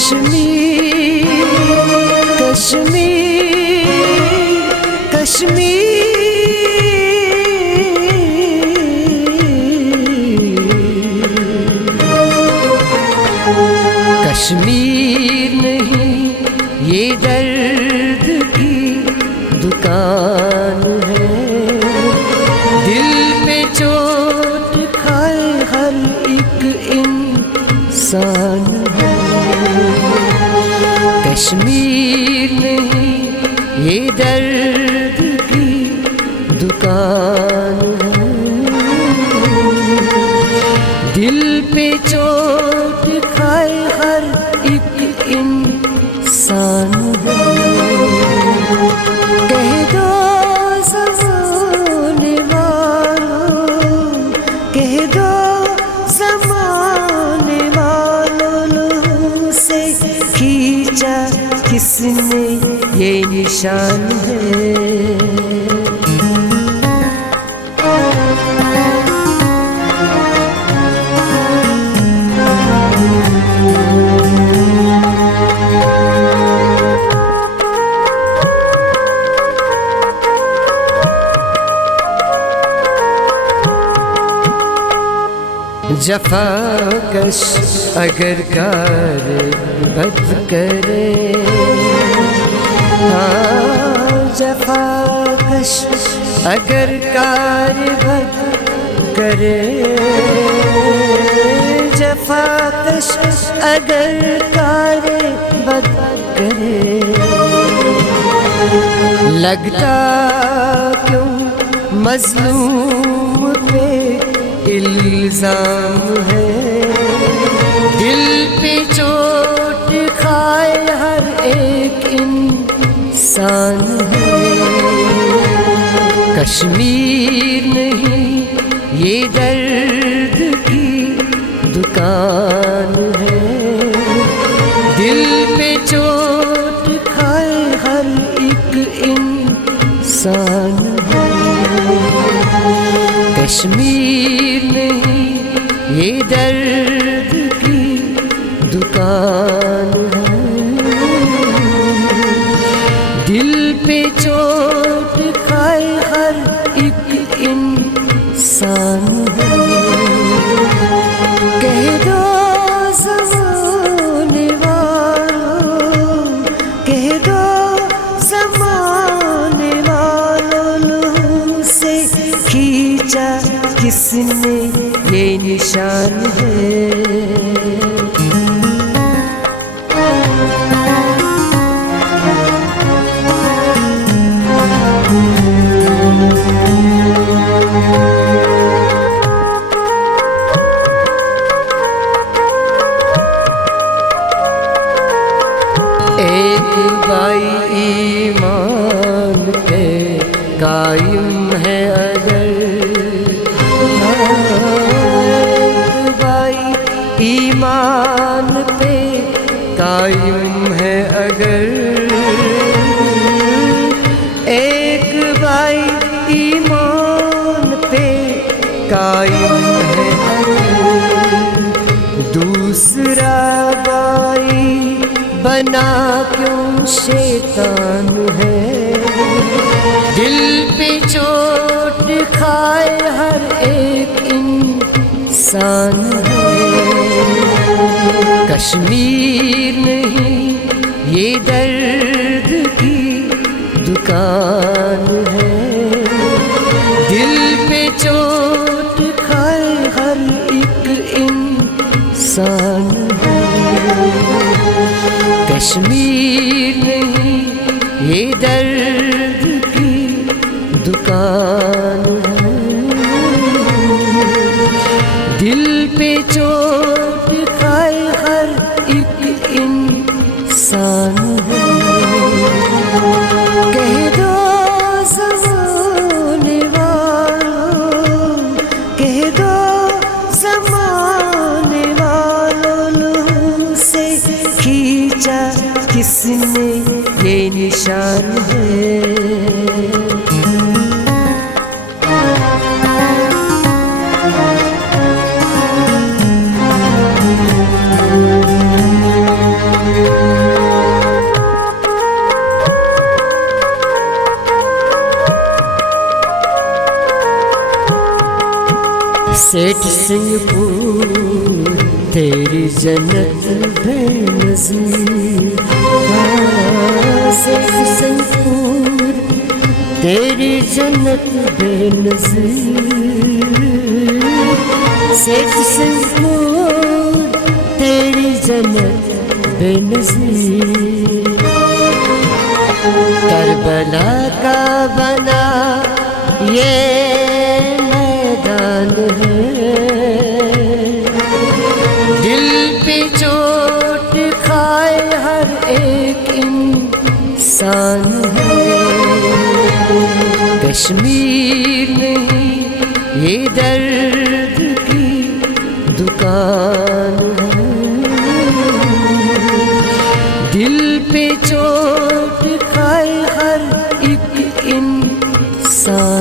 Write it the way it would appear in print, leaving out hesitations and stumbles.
कश्मीर कश्मीर कश्मीर कश्मीर नहीं ये दर्द की दुकान है। दिल पे चोट खाए हर एक इंसान है। कश्मीर नहीं ये दर्द की दुकान है। दिल पे चोट खाए हर एक इंसान है। कह दो ज़माने वालों, कह दो ज़माने वालों से खींचा किसने ये निशान है। जफाकश अगर कार बद करे, हाँ जफाकश अगर कार बद करे, जफाकश अगर कार बद करे। लगता क्यों मज़लूम पे इल्जाम है। दिल पे चोट खाए हर एक इंसान है। कश्मीर नहीं ये दर्द की दुकान है। दिल पे चोट खाए हर एक इंसान है। कश्मीर नहीं ये दर्द की दुकान है। दिल पे चोट खाए हर एक इंसान है। कह दो ज़माने वालों, कह दो ज़माने वालों से खींचा किसने ये निशान है। एक भाई ईमान पे कायम है अगर, ईमान पे कायम है अगर। एक भाई ईमान पे कायम है अगर, दूसरा भाई बना क्यों शैतान है। दिल पे चोट खाए हर एक इंसान है। कश्मीर नहीं ये दर्द की दुकान है। दिल पे चोट खाए हर एक इंसान है। कश्मीर नहीं ये दर्द की दुकान है। दिल पे चोट खाए हर एक इंसान है। कह दो ज़माने वालों, कह दो ज़माने वालों से खींचा किसने ये निशान है। सेठ सिंहपुर तेरी जन्नत बेनज़ीर। सेठ सिंहपुर तेरी जन्नत बेनज़ीर। सेठ सिंहपुर तेरी जन्नत बेनज़ीर। करबला का बना ये मैदान है, दिल पे चोट खाए हर एक इंसान है। कश्मीर नहीं ये दर्द की दुकान है, दिल पे चोट खाए हर एक इंसान